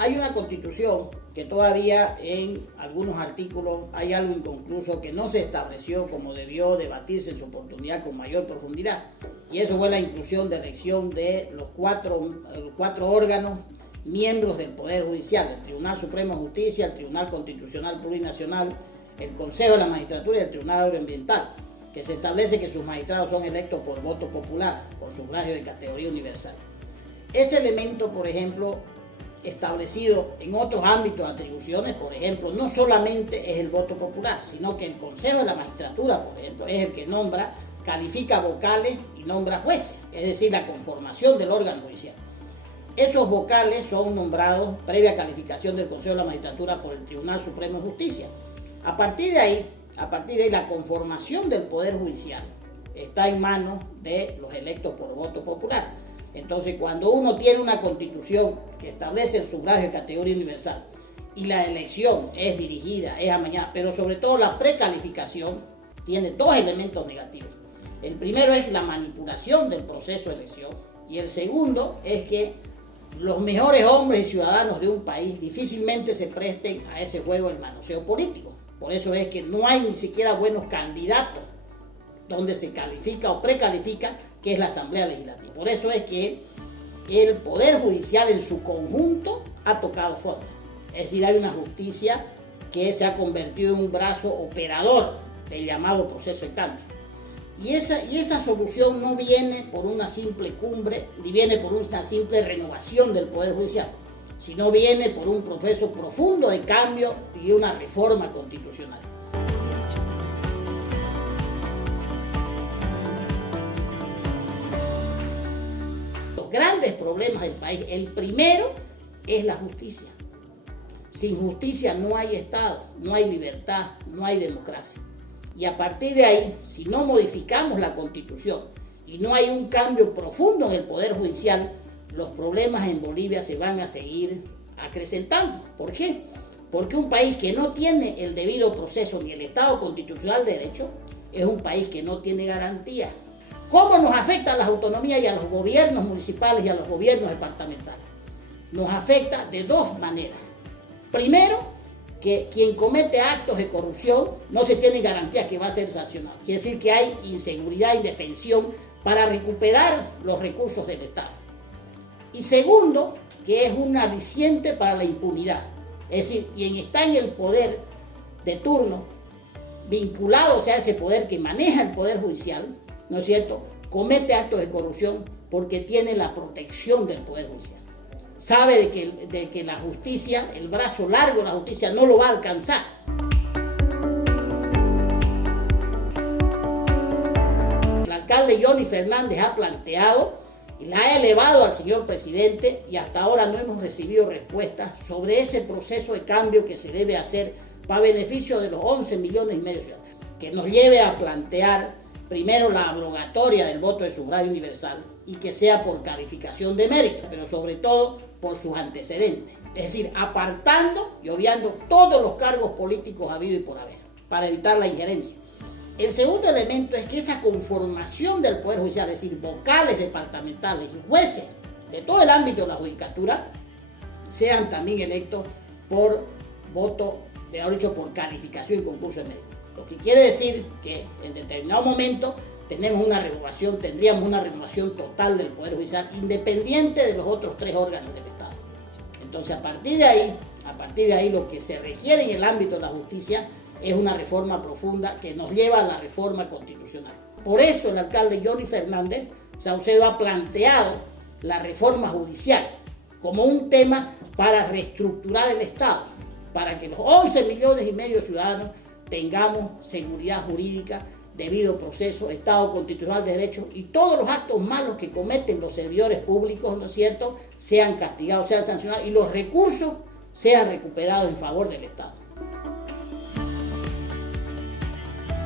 hay una constitución que todavía en algunos artículos hay algo inconcluso que no se estableció como debió debatirse en su oportunidad con mayor profundidad. Y eso fue la inclusión de elección de los cuatro órganos miembros del Poder Judicial: el Tribunal Supremo de Justicia, el Tribunal Constitucional Plurinacional, el Consejo de la Magistratura y el Tribunal Agroambiental, que se establece que sus magistrados son electos por voto popular, por sufragio de categoría universal. Ese elemento, por ejemplo, establecido en otros ámbitos de atribuciones, por ejemplo, no solamente es el voto popular, sino que el Consejo de la Magistratura, por ejemplo, es el que nombra, califica vocales y nombra jueces, es decir, la conformación del órgano judicial. Esos vocales son nombrados previa calificación del Consejo de la Magistratura por el Tribunal Supremo de Justicia. A partir de ahí, la conformación del Poder Judicial está en manos de los electos por voto popular. Entonces, cuando uno tiene una constitución que establece el sufragio de categoría universal y la elección es dirigida, es amañada, pero sobre todo la precalificación tiene dos elementos negativos. El primero es la manipulación del proceso de elección y el segundo es que los mejores hombres y ciudadanos de un país difícilmente se presten a ese juego del manoseo político. Por eso es que no hay ni siquiera buenos candidatos donde se califica o precalifica, que es la Asamblea Legislativa. Por eso es que el Poder Judicial en su conjunto ha tocado fondo. Es decir, hay una justicia que se ha convertido en un brazo operador del llamado proceso de cambio. Y esa solución no viene por una simple cumbre, ni viene por una simple renovación del Poder Judicial, sino viene por un proceso profundo de cambio y una reforma constitucional. Los grandes problemas del país, el primero es la justicia. Sin justicia no hay Estado, no hay libertad, no hay democracia. Y a partir de ahí, si no modificamos la Constitución y no hay un cambio profundo en el Poder Judicial, los problemas en Bolivia se van a seguir acrecentando. ¿Por qué? Porque un país que no tiene el debido proceso ni el Estado constitucional de derecho es un país que no tiene garantía. ¿Cómo nos afecta a las autonomías y a los gobiernos municipales y a los gobiernos departamentales? Nos afecta de dos maneras. Primero, que quien comete actos de corrupción no se tiene garantía que va a ser sancionado. Quiere decir que hay inseguridad, indefensión para recuperar los recursos del Estado. Y segundo, que es un aliciente para la impunidad. Es decir, quien está en el poder de turno, vinculado a ese poder que maneja el Poder Judicial, ¿no es cierto?, comete actos de corrupción porque tiene la protección del Poder Judicial. Sabe de que la justicia, el brazo largo de la justicia no lo va a alcanzar. El alcalde Johnny Fernández ha planteado y la ha elevado al señor presidente y hasta ahora no hemos recibido respuestas sobre ese proceso de cambio que se debe hacer para beneficio de los 11 millones y medio de ciudadanos, que nos lleve a plantear primero la abrogatoria del voto de sufragio universal y que sea por calificación de mérito, pero sobre todo por sus antecedentes. Es decir, apartando y obviando todos los cargos políticos habidos y por haber, para evitar la injerencia. El segundo elemento es que esa conformación del Poder Judicial, es decir, vocales departamentales y jueces de todo el ámbito de la judicatura, sean también electos por voto, mejor dicho, por calificación y concurso de mérito. Lo que quiere decir que en determinado momento tendríamos una renovación total del Poder Judicial, independiente de los otros tres órganos del Estado. Entonces, a partir de ahí lo que se requiere en el ámbito de la justicia es una reforma profunda que nos lleva a la reforma constitucional. Por eso el alcalde Johnny Fernández Saucedo ha planteado la reforma judicial como un tema para reestructurar el Estado, para que los 11 millones y medio de ciudadanos tengamos seguridad jurídica, debido proceso, Estado constitucional de derecho y todos los actos malos que cometen los servidores públicos, ¿no es cierto?, sean castigados, sean sancionados y los recursos sean recuperados en favor del Estado.